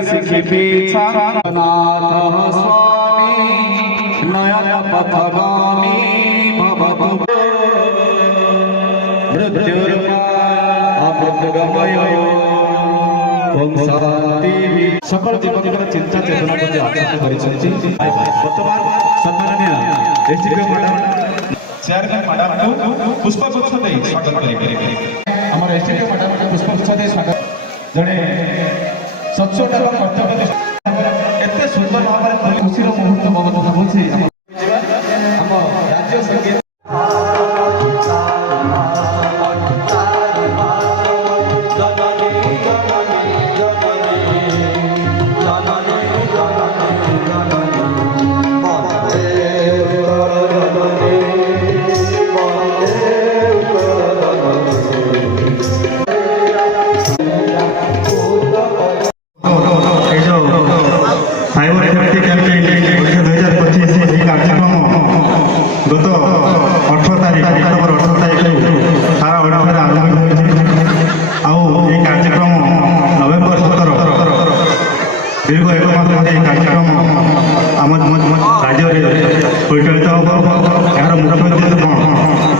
शिखिपि नाथ स्वामी नयन पथगामी भवतु मृत्युर्मृतगमय सकल जीवन चिंता चेतना को आचरण करिसेंती वर्तमान सम्माननीय एसडीपी मैडम चेयरमैन मैडम को पुष्पगुच्छ दे स्वागत करिबे हमर एसडीपी मैडम को पुष्पगुच्छ दे स्वागत जणे स्वच्छता कर्तव्य एते सुंदर भाव में खुशी मुहूर्त मगन होछि हम राज्य संगीत गत 18 तारीख अक्टोबर 18 तारीख सारा ओडिशा आरंभ होइछि आउ ए कार्यक्रम नवेम्बर 17 दीर्घ एक मास धरि कार्यक्रम आम राज्य परिचालित यार मुख्य उद्देश्य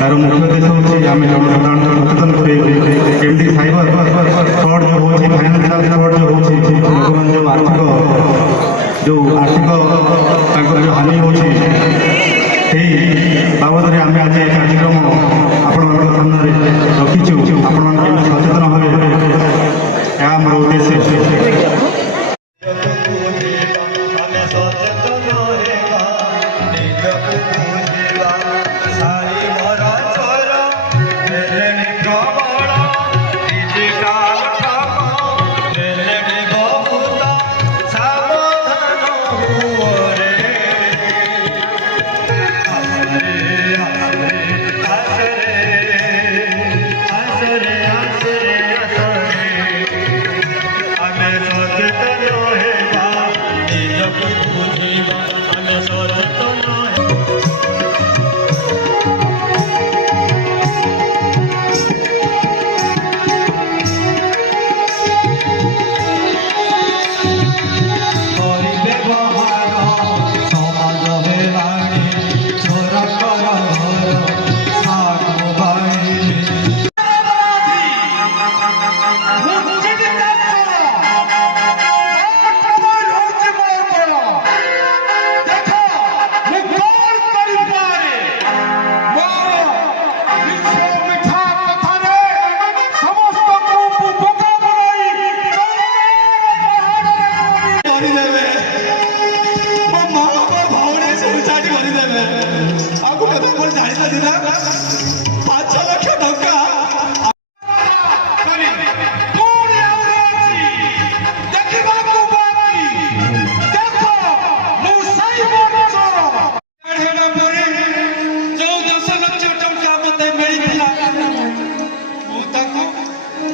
यार मुख्य उद्देश्य होछि आम जनसाधारण सचेतन केमती साइबर फ्रॉड जो होछि फाइनेंशियल फ्रॉड जो होछि लोक जो आर्थिक जो हानि होछि बाबद आम आज कार्यक्रम आपण सामने रखीचु आपण सचेतन हे यह आम उद्देश्य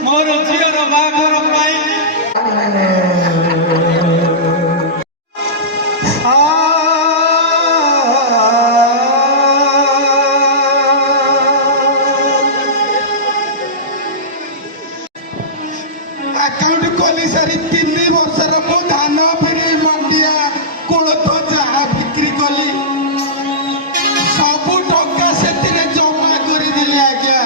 मोर झीर बाघर अकाउंट खोली सारी 3 वर्ष मो धान फेरी मंडिया कोलथ जहा बिक्री कली सबू टंका से जमा करदेली आज्ञा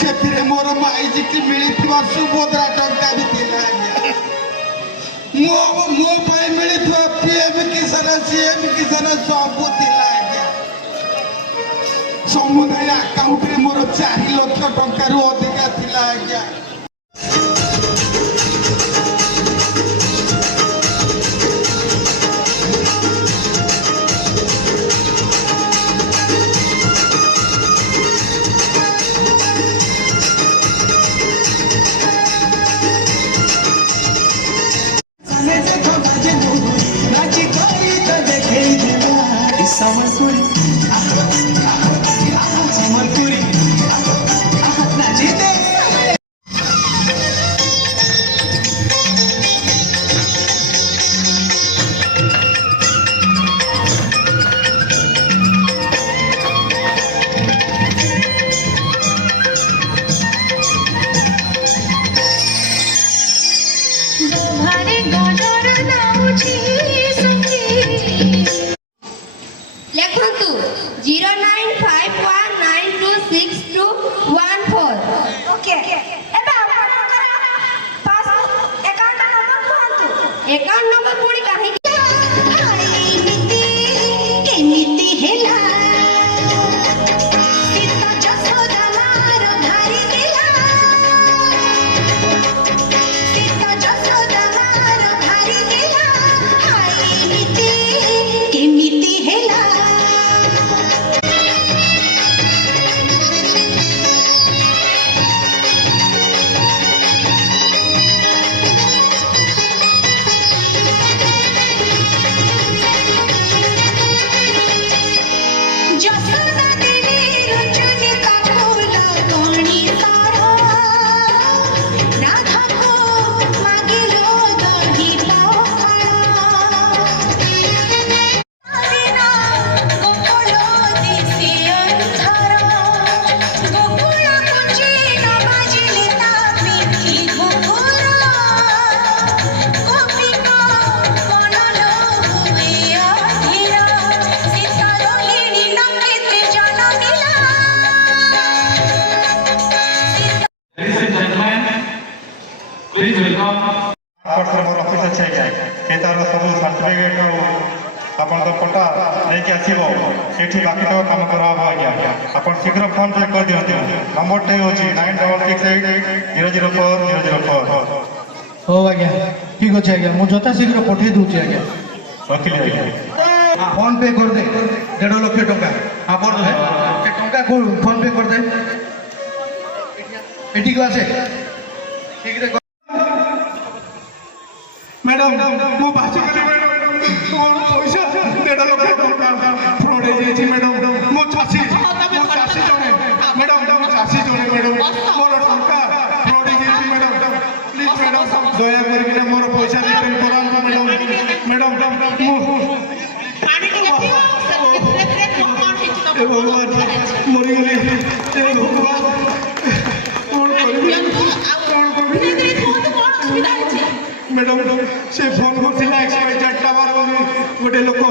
से मोर माइज की मिलता सुभद्रा टंका भी दिला आज्ञा मो मिलता पीएम किसान सीएम किसान सबू दिला आज्ञा समुदाय अकाउंट मोर 4 लाख टंका अधिका थिला आज्ञा। Sambalpuri, Sambalpuri, Najite. ভারে গজর নাউছি সখী লেখন্তু 09519262214 ओके एबे आपनकर पासबुक अकाउंट नंबर कुहंतु एकाउंट नंबर पुणी काहे केमिति हेला सीता जसोदा मार धारी देला सीता जसोदा मार धारी देला हाय नीति केमिति हेला जसोदा देवी रुचुनी काकुल गणी सारो राधा को मागिलो दही पखाळा गोकुळ दिसी अंधार गोकुळ कुंची न बाजिले तापिकी घुंगुर गोपिका मनलो हुए अधीर सीता रोहिणी नक्षत्र जनमिला Ladies and gentlemen, please welcome ବର୍ଷର ମୋର ଅଫିସ୍ ଅଛି ଆଜ୍ଞା ଏ ତାର ସବୁ ସାର୍ଟିଫିକେଟ୍ ଆପଣଙ୍କ ଫଟୋ ନେଇକି ଆସିବ ଏଠି ବାକି ତକ କାମ କରାହେବ ଆଜ୍ଞା ଆପଣ ଶୀଘ୍ର ଫୋନ୍ ପେ କରିଦିଅନ୍ତୁ ନମ୍ବରଟି ହେଉଛି 9668004004 ହଉ ଆଜ୍ଞା ଠିକ୍ ଅଛି ଆଜ୍ଞା ମୁଁ ଯଥା ଶୀଘ୍ର ପଠେଇ ଦେଉଛି ଆଜ୍ଞା ରଖିଲି ଆଜ୍ଞା ଫୋନ୍ ପେ କରିଦେ 1.5 ଲକ୍ଷ ଟଙ୍କା ହଁ କରିଦେ ସେ ଟଙ୍କା ଫୋନ୍ ପେ କରିଦେ ଏଠିକୁ ଆସେ ଠିକ୍ରେ ମ୍ୟାଡାମ ମୁଁ ଭାସିଗଲି ମ୍ୟାଡାମ ମୋର ପଇସା 1.5 ଲକ୍ଷ ଟଙ୍କା ଫ୍ରଡ୍ ହେଇଯାଇଛି ମ୍ୟାଡାମ ମୁଁ ଚାଷୀ ଜଣେ ମ୍ୟାଡାମ ମୁଁ ଚାଷୀ ଜଣେ ମ୍ୟାଡାମ ମୋର ଟଙ୍କା ଫ୍ରଡ୍ ହେଇଯାଇଛି ମ୍ୟାଡାମ ପ୍ଲିଜ ମ୍ୟାଡାମ ଦୟା କରିକିନା ମୋର ପଇସା ରିଟର୍ନ କରାନ୍ତୁ ମ୍ୟାଡାମ ମ୍ୟାଡାମ ମୁଁ ଏ ଭଗବାନ ମରିଗଲି ଏ ଭଗବାନ କଣ କରିବି ମ୍ୟାଡାମ ସେ ଫୋନ୍ କରିଥିଲା XYZ ଟାୱାର ବୋଲି ଗୋଟେ ଲୋକ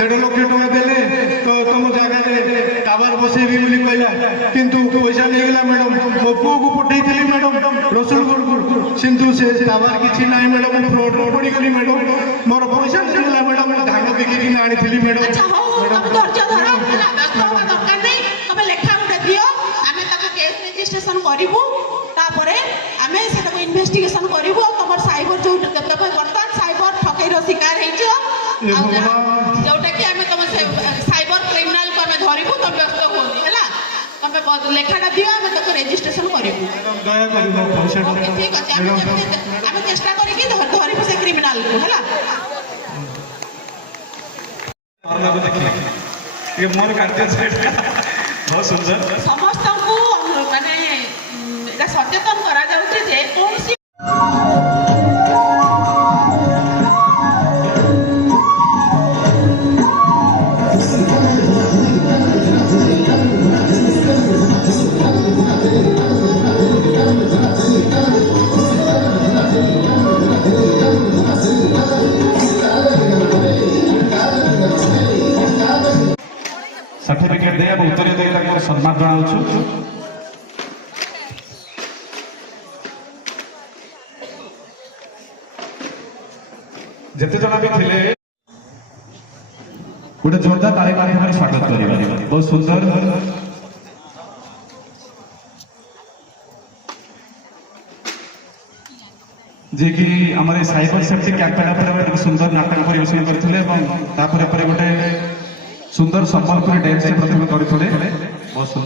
1.5 ଲକ୍ଷ ଟଙ୍କା ଦେଲେ ତ ତମ ଜାଗାରେ ଟାୱାର ବସେଇବି ବୋଲି କହିଲା କିନ୍ତୁ ପଇସା ନେଇଗଲା ମ୍ୟାଡାମ ମୋ ପୁଅକୁ ପଠେଇଥିଲି ମ୍ୟାଡାମ ରସୁଲଗଡ଼କୁ କିନ୍ତୁ ସେ ଟାୱାର କିଛି ନାହିଁ ମ୍ୟାଡାମ ମୁଁ ଫ୍ରଡ୍ ପଡ଼ିଗଲି ମ୍ୟାଡାମ ମୋର ପଇସା ନେଇଗଲା ମ୍ୟାଡାମ ମୁଁ ଧାନ ବିକିକିନା ଆଣିଥିଲି ମ୍ୟାଡାମ ଆଚ୍ଛା ହଉ ତମେ ଧୈର୍ଯ୍ୟ ଧର ହେଲା ବ୍ୟସ୍ତ ହବା ଦରକାର ନାହିଁ ତମେ ଲେଖା ଗୋଟେ ଦିଅ ଆମେ ତାକୁ କେସ୍ ରେଜିଷ୍ଟ୍ରେସନ କରିବୁ ତାପରେ ଆମେ ସେଟାକୁ ଇନଭେଷ୍ଟିଗେସନ କରିବୁ ଆଉ ତମର ସାଇବର ଯୋଉ ବର୍ତ୍ତମାନ ସାଇବର ଠକେଇର ଶିକାର ହେଇଛ ଆଉ ଯୋଉଟା କି ଆମେ ତମ ସାଇବର କ୍ରିମିନାଲକୁ ଆମେ ଧରିବୁ ତମେ ବ୍ୟସ୍ତ ହୁଅନି ହେଲା ତମେ ଲେଖାଟା ଦିଅ ଆମେ ତାକୁ ରେଜିଷ୍ଟ୍ରେସନ କରିବୁ ଦୟାକରି ମୋ ପଇସା ଓକେ ଠିକ ଅଛି ଆମେ ଚେଷ୍ଟା କରିକି ଧରିବୁ ସେ କ୍ରିମିନାଲକୁ ହେଲା ଦେଖିଲେ ये मोर कार्य बहुत सुंदर ସମସ୍ତଙ୍କୁ ମାନେ ଏଇଟା ସଚେତନ କରାଯାଉଛି ଯେ କୌଣସି सर्टिफिकेट दे अब उत्तर दे ताको सम्मान जनाउछु जेते जना भी थिले गोटे जोरदार ताली माध्यम स्वागत करिबा बहुत सुंदर जे कि हमारे साइबर सेफ्टी कैंपेन पर सुंदर नाटक परिवेशन करथिले एवं तापर गोटे सुंदर संबलपुरी डांस प्रथम करथिले बहुत सुंदर।